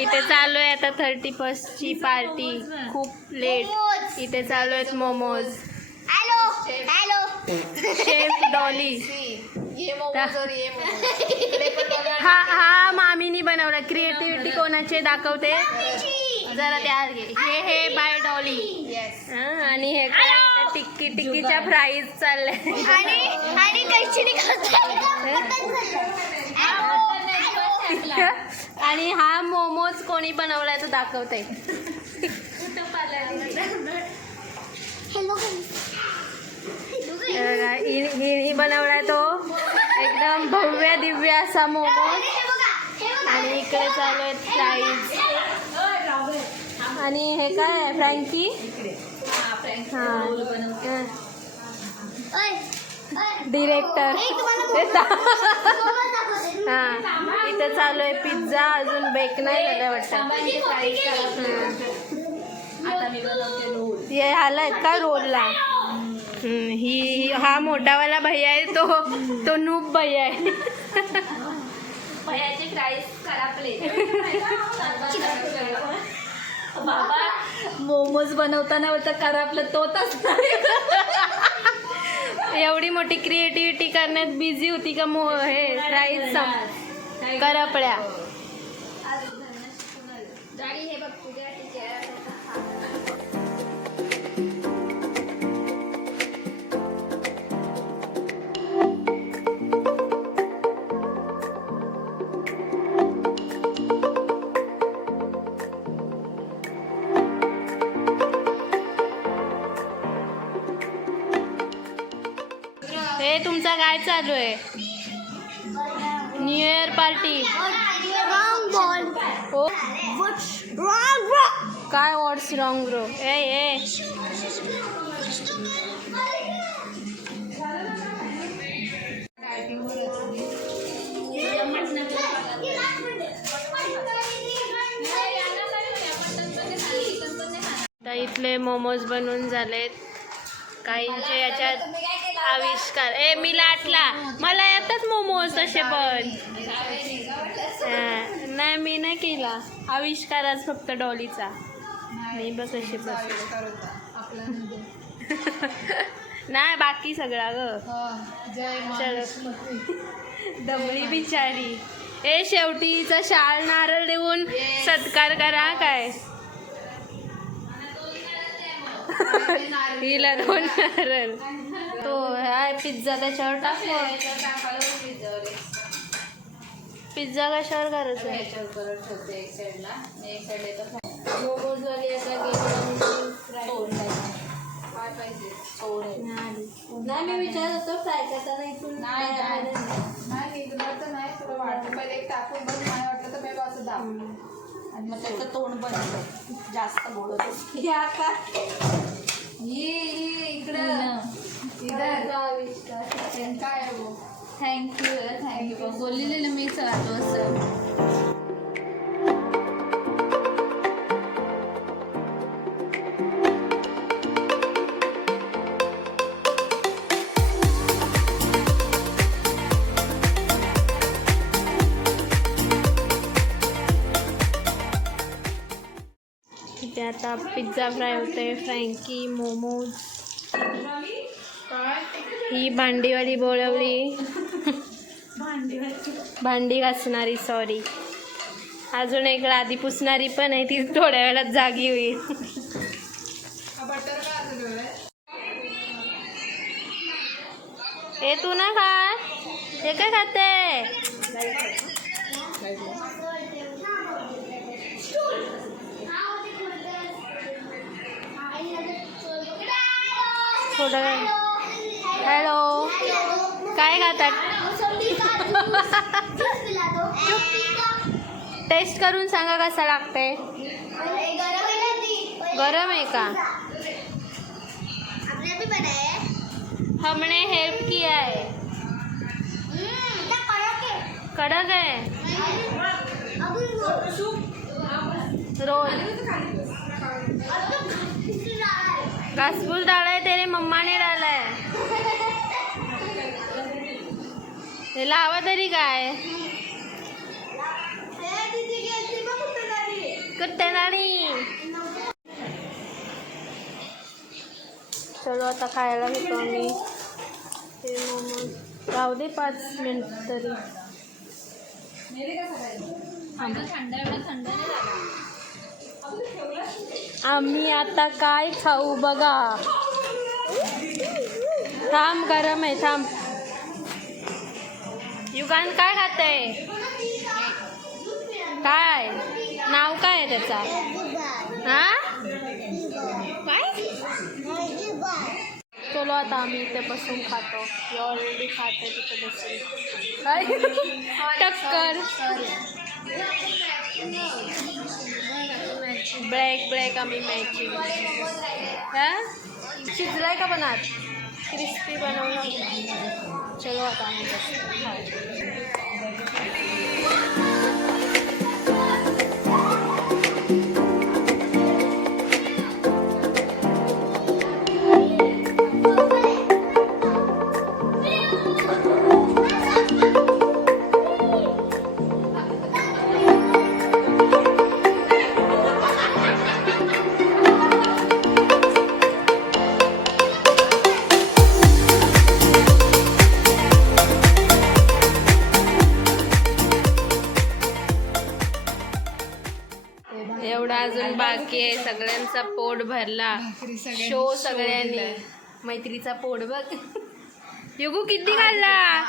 इथे चालू आहे आता 31st ची पार्टी. खूप लेट. इथे चालू आहेत मोमोज. Chef Dolly. हा मामीनी बनवला. क्रिएटिव्हिटी कोणाचे दाखवते जरा त्या घे. हे बाय डॉली. आणि हे काय टिक्कीच्या फ्राईज चाललंय. आणि हा मोमोज कोणी बनवलाय तो दाखवते. ही बनवलाय तो एकदम भव्य दिव्य असा मोमोज. आणि इकडे चालू आहेत फ्राईज. आणि हे काय आहे फ्रँकी. डिरेक्टर. हा इथं चालू आहे पिझ्झा. अजून बेक नाही झालं वाटतं. हे आलाय का रोलला. हा मोठावाला भैया आहे तो नूब भैया आहे. भैयाचे प्राइस करापले. बाबा मोमोज बनवताना होतं करापलं तोच. एवढी मोठी क्रिएटिव्हिटी करण्यात बिझी होती का हे प्राइस करपल्या. हे तुमचा काय चालू आहे. New year party. हो काय व्हॉट्स रॉंग ब्रो. ए आता इथले मोमोज बनवून झालेत. काहींचे याच्यात आविष्कार. मी लाटला. मला येतात मोमोज तसे पण. नाही मी नाही केला आविष्कार आज फक्त डॉलीचा. मी बस अशी नाही बाकी सगळा ग. दमली बिचारी. शेवटीचा शाळ नारळ देऊन सत्कार करा काय. हिला 2 नारळ. तो हाय पिझ्झा त्याच्यावर टाकलो. पिझ्झा कशावर करायचं. नाही मी विचारत होतो फ्राय करताना इथून नाही तुला वाटतं पहिले एक टाकून बघ. मला वाटलं तर मी असं दाब आणि मग त्याचं तोंड बनवलं जास्त बोलत. या का इकडं काय थँक्यू बोललेलं मी चालू असं. इथे आता पिझ्झा फ्राय होतोय. फ्रँकी मोमोज. ही भांडीवाली बोलवली. भांडी घासणारी सॉरी. अजून एक लादी पुसणारी पण आहे. ती थोड्या वेळात जागी होईल. हे तू ना खा. हे काय खाते. थोडं हॅलो काय खातात. टेस्ट करून सांगा कसा लागते. गरम आहे का. हमने हेल्प किया है. कड़क है. रोल घासफूस डाला है. तेरे मम्मा ने डाला है. हे लावा तरी काय. चलो आता खायला घेतो आम्ही हे मोमोज. राहू दे 5 मिनिट तरी. आम्ही आता काय खाऊ बघा. थांब गरम आहे थांब. युगान काय खाते? काय नाव काय आहे त्याचा? हा काय? चलो आता आम्ही इथे बसून खातो. ऑलरेडी खाते तिथे बसून. काय टक्कर. ब्लॅक ब्लॅक आम्ही मॅचिंग. हा शिजलाय का पण आत क्रिस्पी बनवलं. चलो आता आम्ही बसून एवढा अजून बाकी आहे. सगळ्यांचा पोट भरला. शो सगळ्यांनी. मैत्रीचा पोट बघ. युगू किती खाल्ला?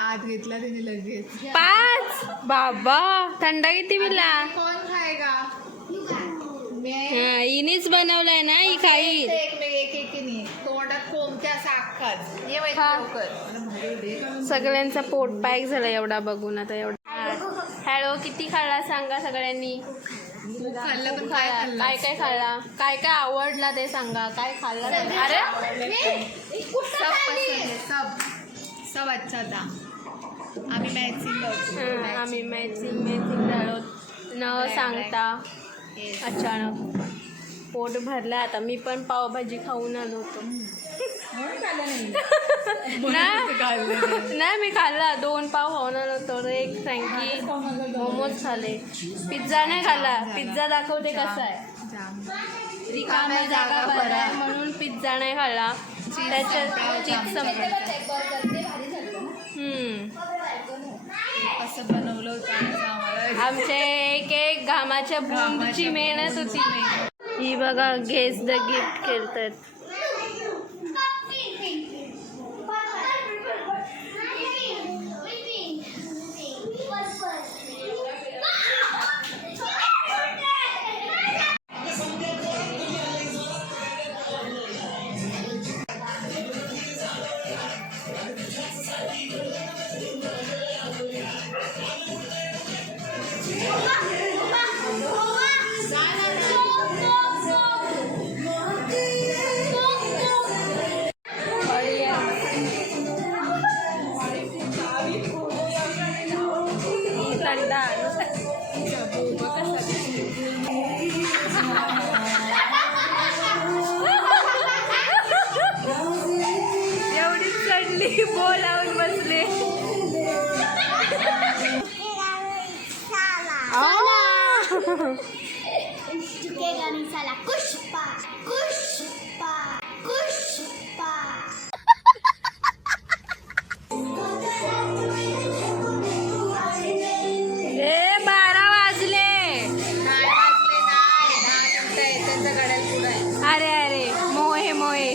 आत घेतला तिने लगेच. 5. बाबा थंडा किती पिला? कोण खाएगा? हिनेच बनवलाय ना. ही खाईल. एक तोंडात कोणत्या साखर ये लवकर. सगळ्यांचा पोट पॅक झाला एवढा बघून. आता एवढा हॅलो किती खाल्ला सांगा सगळ्यांनी. खाल्लं पण काय खाल्लं? काय काय खाल्ला? काय काय आवडला ते सांगा. काय खाल्ला? अरे सब पसंद है. सब अच्छा था. आम्ही मॅचिंग आम्ही मॅचिंग झालो न सांगता. अचानक पोट भरलं. आता मी पण पावभाजी खाऊन आलो होतो. नाही मी खाल्ला 2 पाव खाऊन आलो होतो. एक फ्रँकी मोमोज खाल्ले. पिझ्झा नाही खाल्ला. पिझ्झा दाखवते कसा आहे. रिकाम्या जागा भरा म्हणून पिझ्झा नाही खाल्ला. त्याच्यात चीज असं बनवलं होतं आमचे एक घामाच्या बूंदची मेहनत होती. ही बघा गेस द गिफ्ट खेळतात. एवढीच चढली बोलावून बसले. अरे मोहे मोहे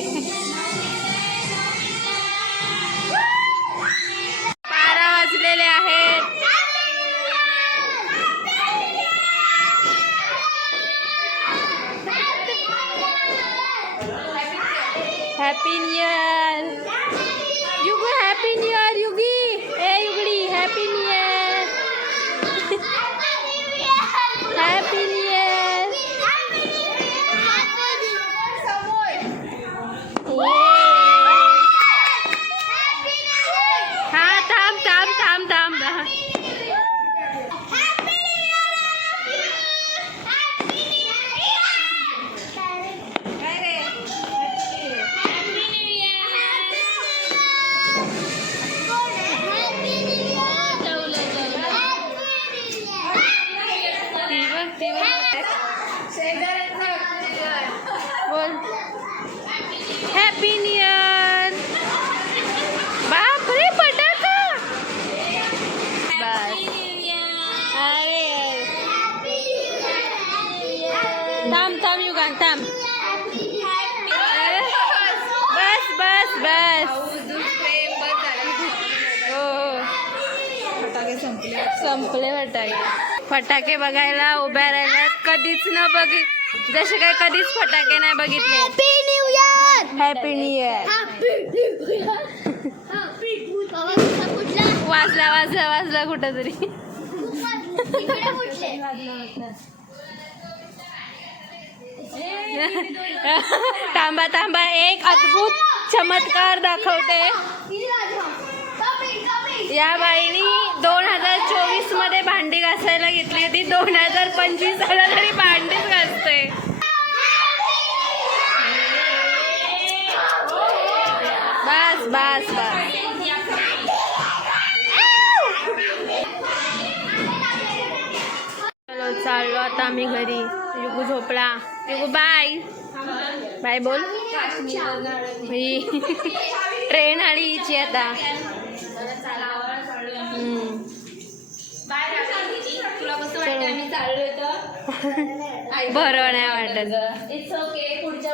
12 वाजलेले आहेत. हॅपी न्यू इयर युगी. हॅपी न्यू इयर युगी. ए Ugadi happy new year. Happy new year. हा थांब थांब थांब थांब. बोल हॅपी न्यू इयर. थांब युगान थांब. बस बस बस. हो फटाके संपले. संपले फटाके. फटाके बघायला उभ्या राहिल्यात. कधीच न जसे काय कधीच फटाके नाही बघितले. Happy new year. वाजला कुठं तरी. थांबा एक अद्भुत चमत्कार दाखवते. या बाईनी 2024 मध्ये भांडी घासायला घेतली होती. 2025 आला तरी भांडीच घासते. बस चलो चाललो आता आम्ही घरी. युगू झोपला. युगू बाय बोल. ट्रेन आली हिची आता. बरं नाही वाटत. It's okay. पुढच्या